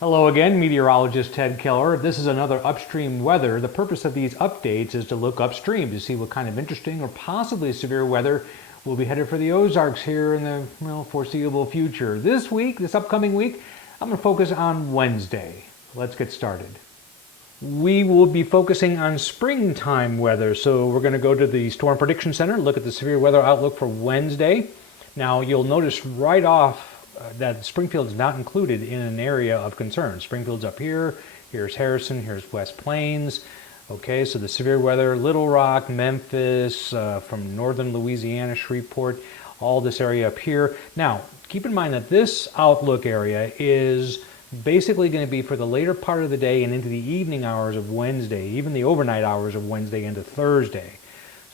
Hello again, meteorologist Ted Keller. This is another Upstream Weather. The purpose of these updates is to look upstream to see what kind of interesting or possibly severe weather will be headed for the Ozarks here in the foreseeable future. This upcoming week, I'm going to focus on Wednesday. Let's get started. We will be focusing on springtime weather. So we're going to go to the Storm Prediction Center, look at the severe weather outlook for Wednesday. Now you'll notice right off that Springfield is not included in an area of concern. Springfield's up here, here's Harrison, here's West Plains. Okay, so the severe weather, Little Rock, Memphis, from northern Louisiana, Shreveport, all this area up here. Now, keep in mind that this outlook area is basically going to be for the later part of the day and into the evening hours of Wednesday, even the overnight hours of Wednesday into Thursday.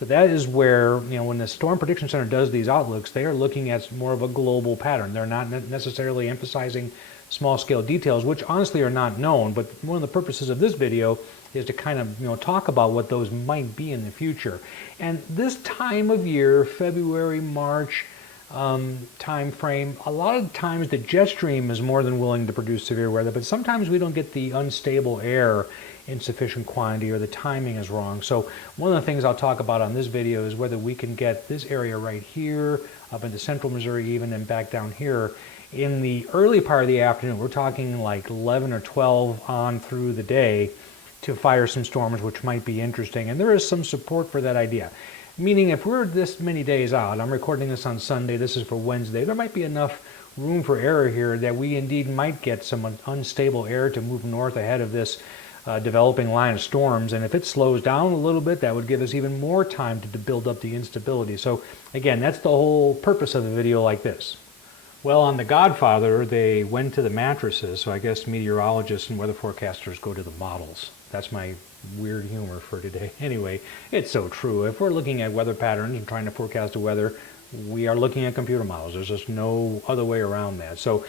So that is where, when the Storm Prediction Center does these outlooks, they are looking at more of a global pattern. They're not necessarily emphasizing small-scale details, which honestly are not known. But one of the purposes of this video is to kind of, talk about what those might be in the future. And this time of year, February, March time frame, a lot of times the jet stream is more than willing to produce severe weather, but sometimes we don't get the unstable air in sufficient quantity or the timing is wrong. So one of the things I'll talk about on this video is whether we can get this area right here up into central Missouri even and back down here in the early part of the afternoon. We're talking like 11 or 12 on through the day to fire some storms, which might be interesting. And there is some support for that idea. Meaning if we're this many days out, I'm recording this on Sunday, this is for Wednesday, there might be enough room for error here that we indeed might get some unstable air to move north ahead of this developing line of storms. And if it slows down a little bit, that would give us even more time to build up the instability. So again, that's the whole purpose of a video like this. Well, on The Godfather, they went to the mattresses, so I guess meteorologists and weather forecasters go to the models. That's my weird humor for today. Anyway, it's so true. If we're looking at weather patterns and trying to forecast the weather, we are looking at computer models. There's just no other way around that. So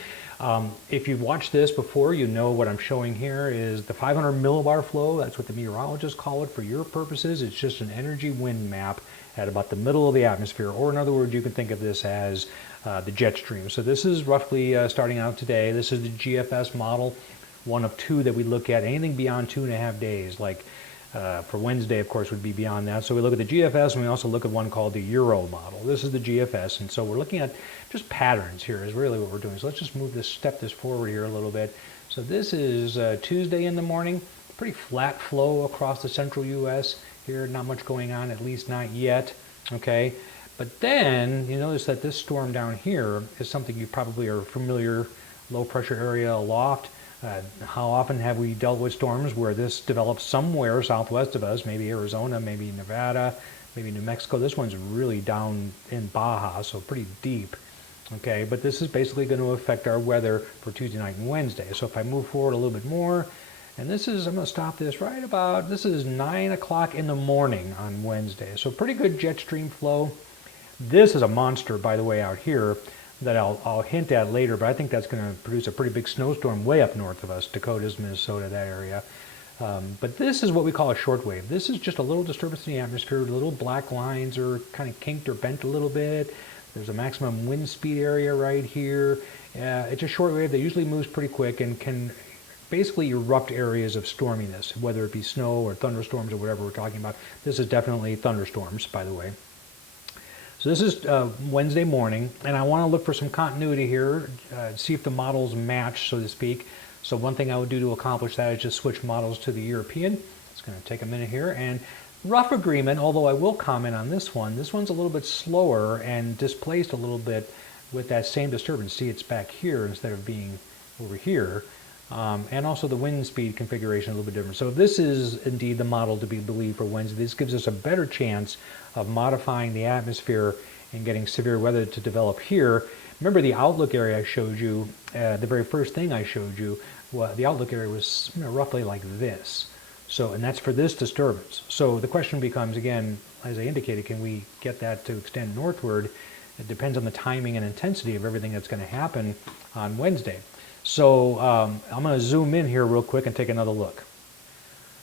if you've watched this before, you know what I'm showing here is the 500 millibar flow. That's what the meteorologists call it for your purposes. It's just an energy wind map at about the middle of the atmosphere, or in other words, you can think of this as the jet stream. So this is roughly starting out today. This is the GFS model, one of two that we look at. Anything beyond 2.5 days, like for Wednesday, of course, would be beyond that. So we look at the GFS, and we also look at one called the Euro model. This is the GFS, and so we're looking at just patterns here is really what we're doing. So let's just step this forward here a little bit. So this is Tuesday in the morning, pretty flat flow across the central U.S. here, not much going on, at least not yet, okay? But then you notice that this storm down here is something you probably are familiar, low pressure area aloft. How often have we dealt with storms where this develops somewhere southwest of us, maybe Arizona, maybe Nevada, maybe New Mexico. This one's really down in Baja, so pretty deep. Okay, but this is basically going to affect our weather for Tuesday night and Wednesday. So if I move forward a little bit more, and this is, I'm going to stop this right about, this is 9 o'clock in the morning on Wednesday. So pretty good jet stream flow. This is a monster, by the way, out here that I'll hint at later, but I think that's going to produce a pretty big snowstorm way up north of us, Dakotas, Minnesota, that area. But this is what we call a short wave. This is just a little disturbance in the atmosphere. The little black lines are kind of kinked or bent a little bit. There's a maximum wind speed area right here. It's a short wave that usually moves pretty quick and can basically erupt areas of storminess, whether it be snow or thunderstorms or whatever we're talking about. This is definitely thunderstorms, by the way. So this is Wednesday morning, and I want to look for some continuity here, see if the models match, so to speak. So one thing I would do to accomplish that is just switch models to the European. It's going to take a minute here. And rough agreement, although I will comment on this one. This one's a little bit slower and displaced a little bit with that same disturbance. See, it's back here instead of being over here. And also the wind speed configuration a little bit different. So this is indeed the model to be believed for Wednesday. This gives us a better chance of modifying the atmosphere and getting severe weather to develop here. Remember the outlook area I showed you, the very first thing I showed you, well, the outlook area was roughly like this. So, and that's for this disturbance. So the question becomes, again, as I indicated, can we get that to extend northward? It depends on the timing and intensity of everything that's going to happen on Wednesday. So I'm going to zoom in here real quick and take another look.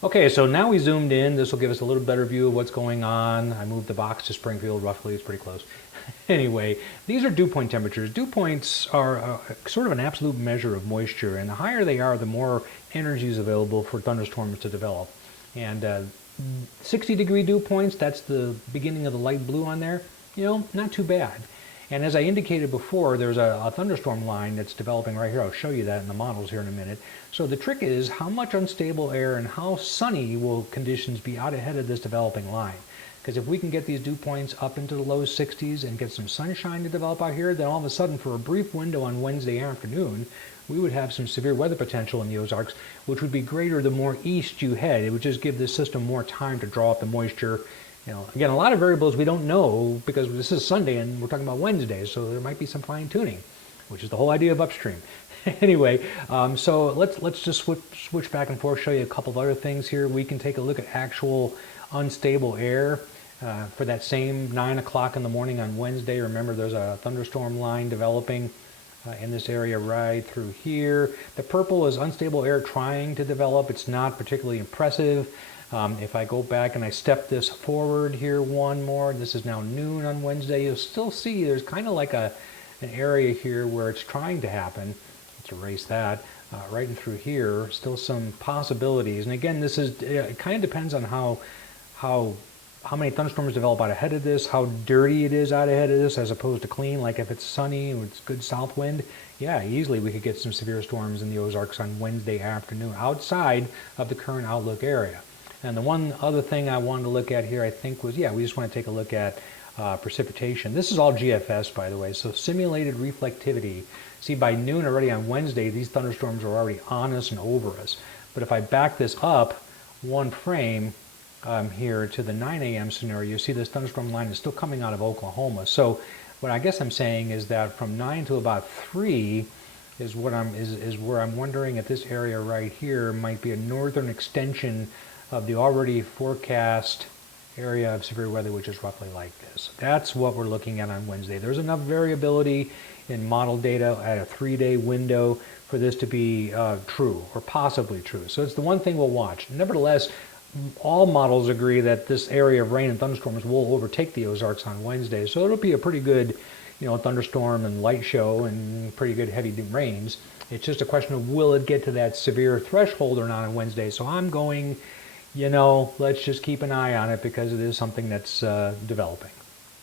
Okay, so now we zoomed in. This will give us a little better view of what's going on. I moved the box to Springfield roughly. It's pretty close. Anyway, these are dew point temperatures. Dew points are sort of an absolute measure of moisture, and the higher they are, the more energy is available for thunderstorms to develop. And 60-degree dew points, that's the beginning of the light blue on there, not too bad. And as I indicated before, there's a thunderstorm line that's developing right here. I'll show you that in the models here in a minute. So the trick is how much unstable air and how sunny will conditions be out ahead of this developing line. Because if we can get these dew points up into the low 60s and get some sunshine to develop out here, then all of a sudden for a brief window on Wednesday afternoon, we would have some severe weather potential in the Ozarks, which would be greater the more east you head. It would just give this system more time to draw up the moisture. Again, a lot of variables we don't know because this is Sunday and we're talking about Wednesday, so there might be some fine tuning, which is the whole idea of Upstream. Anyway, so let's just switch back and forth, show you a couple of other things here. We can take a look at actual unstable air for that same 9 o'clock in the morning on Wednesday. Remember, there's a thunderstorm line developing in this area right through here. The purple is unstable air trying to develop. It's not particularly impressive. If I go back and I step this forward here one more, this is now noon on Wednesday, you'll still see there's kind of like an area here where it's trying to happen. Let's erase that. Right in through here, still some possibilities. And again, it kind of depends on how many thunderstorms develop out ahead of this, how dirty it is out ahead of this as opposed to clean. Like if it's sunny and it's good south wind, yeah, easily we could get some severe storms in the Ozarks on Wednesday afternoon outside of the current outlook area. And the one other thing I wanted to look at here, I think, was, we just want to take a look at precipitation. This is all GFS, by the way, so simulated reflectivity. See, by noon already on Wednesday, these thunderstorms are already on us and over us. But if I back this up one frame here to the 9 a.m. scenario, you see this thunderstorm line is still coming out of Oklahoma. So what I guess I'm saying is that from 9 to about 3 is where I'm wondering if this area right here might be a northern extension of the already forecast area of severe weather, which is roughly like this. That's what we're looking at on Wednesday. There's enough variability in model data at a 3-day window for this to be true or possibly true. So it's the one thing we'll watch. Nevertheless, all models agree that this area of rain and thunderstorms will overtake the Ozarks on Wednesday. So it'll be a pretty good, thunderstorm and light show and pretty good heavy rains. It's just a question of will it get to that severe threshold or not on Wednesday. So I'm going, let's just keep an eye on it because it is something that's developing.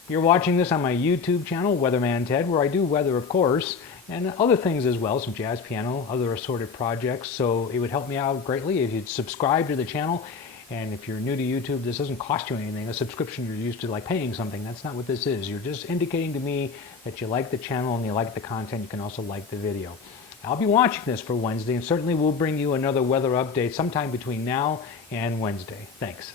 You're watching this on my YouTube channel, Weatherman Ted, where I do weather, of course, and other things as well, some jazz piano, other assorted projects. So it would help me out greatly if you'd subscribe to the channel. And if you're new to YouTube, this doesn't cost you anything. A subscription, you're used to like paying something. That's not what this is. You're just indicating to me that you like the channel and you like the content. You can also like the video. I'll be watching this for Wednesday, and certainly we'll bring you another weather update sometime between now and Wednesday. Thanks.